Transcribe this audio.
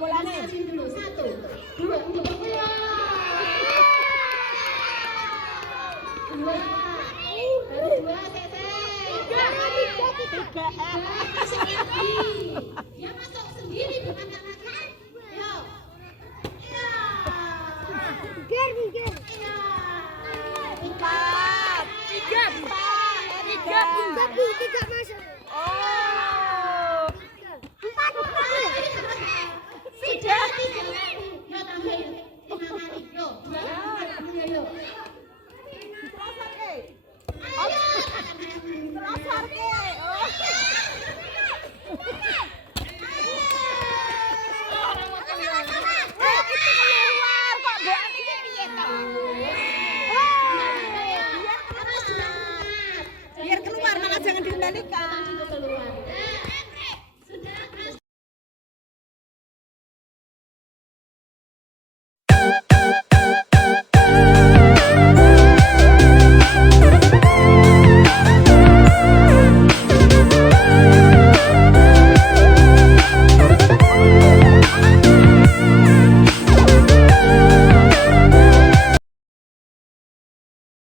Bolanya. 1, 2, untuk bola. 2. Baru 2 Dia masuk sendiri bukan anak-anak. Yo. Ya. Ger. Ya. 4. 3 masuk. Oh. 4. Sudah. Yo tambahin 5 kali. Yo, 2 kali. Yo. Biar keluar, malah jangan dikembalikan.